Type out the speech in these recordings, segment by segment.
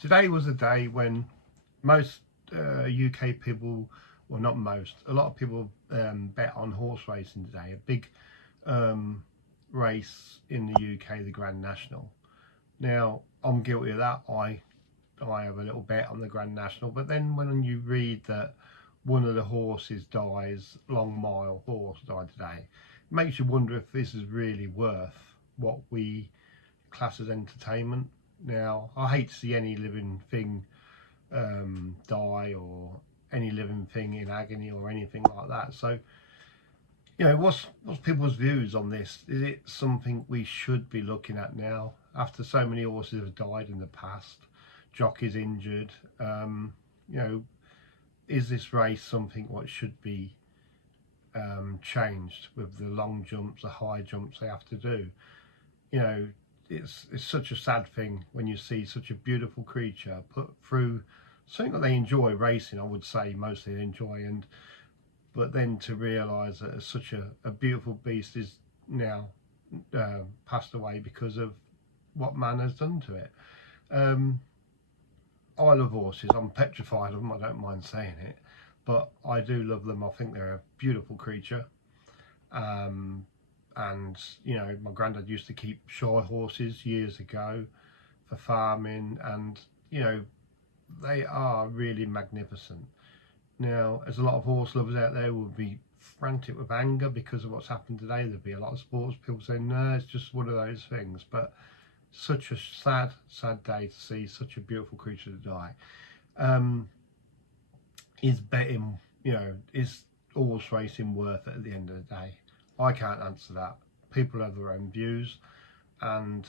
Today was a day when most UK people, well, not most, a lot of people bet on horse racing today. A big um, race in the UK, the Grand National. Now, I'm guilty of that. I have a little bet on the Grand National, but then when you read that one of the horses dies, Long Mile horse died today, it makes you wonder if this is really worth what we class as entertainment. Now, I hate to see any living thing die, or any living thing in agony or anything like that. So, what's people's views on this? Is it something we should be looking at now after so many horses have died in the past, jockeys injured? You know, is this race something what should be changed with the long jumps, the high jumps they have to do? You know, it's such a sad thing when you see such a beautiful creature put through something that they enjoy racing. I would say mostly they enjoy, and but then to realise that such a beautiful beast is now passed away because of what man has done to it. Um, I love horses. I'm petrified of them. I don't mind saying it, but I do love them. I think they're a beautiful creature. Um, and my granddad used to keep shy horses years ago for farming, and they are really magnificent. Now, there's a lot of horse lovers out there who will be frantic with anger because of what's happened today. There'll be a lot of sports people saying, no, it's just one of those things. But such a sad day to see such a beautiful creature to die. Is betting, is horse racing worth it at the end of the day? I can't answer that. People have their own views, and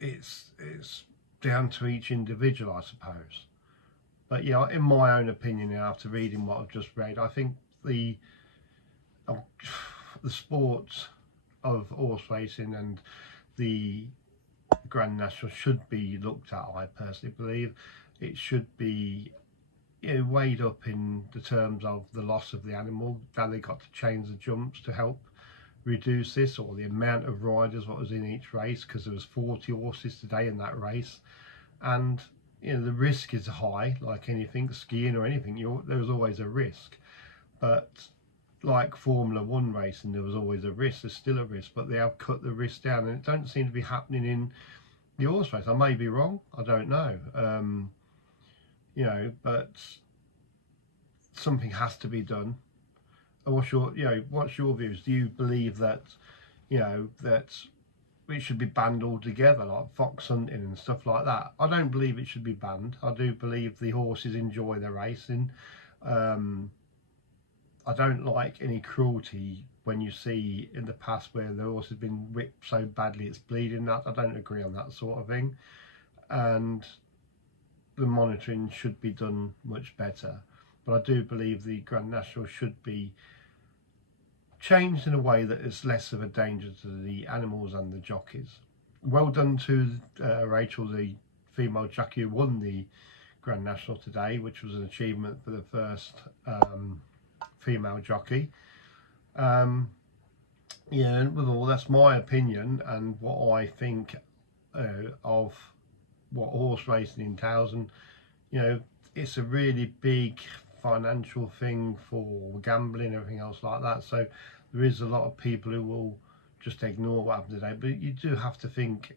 it's down to each individual, I suppose. But yeah, in my own opinion, after reading what I've just read, I think the uh, the sport of horse racing and the Grand National should be looked at. I personally believe it should be weighed up in the terms of the loss of the animal. That they got to change the jumps to help reduce this, or the amount of riders what was in each race, because there was 40 horses today in that race, and the risk is high, like anything, skiing or anything. There's always a risk, but like Formula One racing, there was always a risk. There's still a risk, but they have cut the risk down, and it don't seem to be happening in the horse race. I may be wrong. I don't know. But something has to be done. What's your views? Do you believe that that it should be banned altogether, like fox hunting and stuff like that? I don't believe it should be banned. I do believe the horses enjoy the racing. I don't like any cruelty when you see in the past where the horse has been whipped so badly it's bleeding. That I don't agree on that sort of thing, and the monitoring should be done much better. But I do believe the Grand National should be changed in a way that is less of a danger to the animals and the jockeys. Well done to Rachel, the female jockey who won the Grand National today, which was an achievement for the first female jockey. And with all, that's my opinion and what I think of what horse racing entails. And it's a really big financial thing for gambling and everything else like that. So there is a lot of people who will just ignore what happened today. But you do have to think,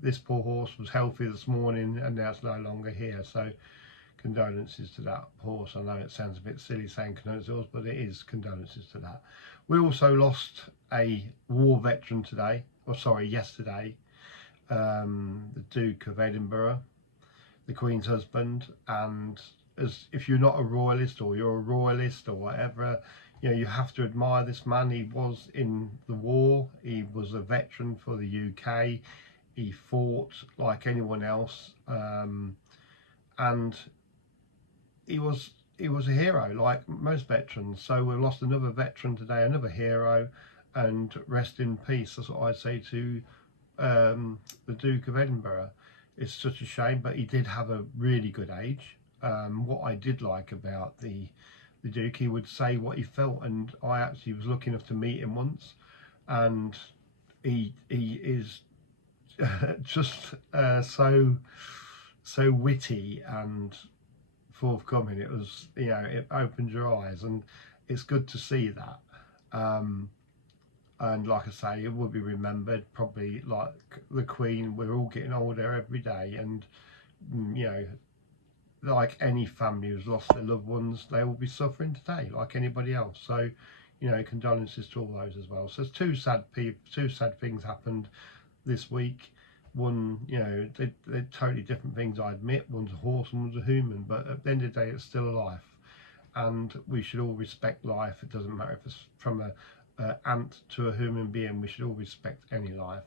this poor horse was healthy this morning and now it's no longer here. So condolences to that horse. I know it sounds a bit silly saying condolences, but it is condolences to that. We also lost a war veteran yesterday, the Duke of Edinburgh, the Queen's husband. And as if you're not a royalist or you're a royalist or whatever, you have to admire this man. He was in the war. He was a veteran for the UK. He fought like anyone else, and he was a hero like most veterans. So we've lost another veteran today, another hero, and rest in peace. That's what I'd say to the Duke of Edinburgh. It's such a shame, but he did have a really good age. What I did like about the Duke, he would say what he felt, and I actually was lucky enough to meet him once, and he is just so witty and forthcoming. It was, you know, it opened your eyes, and it's good to see that. And like I say, it will be remembered probably like the Queen. We're all getting older every day, and you know, like any family who's lost their loved ones, they will be suffering today like anybody else. So, you know, condolences to all those as well. So there's two sad things happened this week. One, you know, they're totally different things, I admit. One's a horse and one's a human, but at the end of the day, it's still a life, and we should all respect life. It doesn't matter if it's from a ant to a human being. We should all respect any life,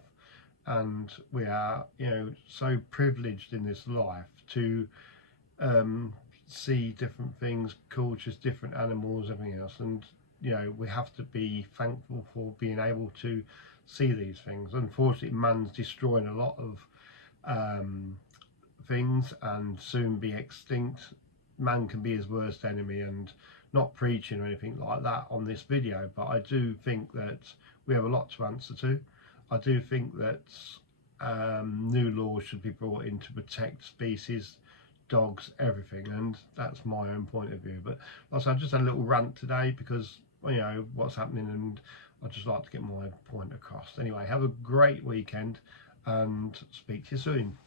and we are, you know, so privileged in this life to see different things, cultures, different animals, everything else, and you know, we have to be thankful for being able to see these things. Unfortunately, man's destroying a lot of things and soon be extinct. Man can be his worst enemy, and not preaching or anything like that on this video, but I do think that we have a lot to answer to. I do think that new laws should be brought in to protect species, dogs, everything, and that's my own point of view. But also, I just had a little rant today because, you know, what's happening, and I'd just like to get my point across. Anyway, have a great weekend and speak to you soon.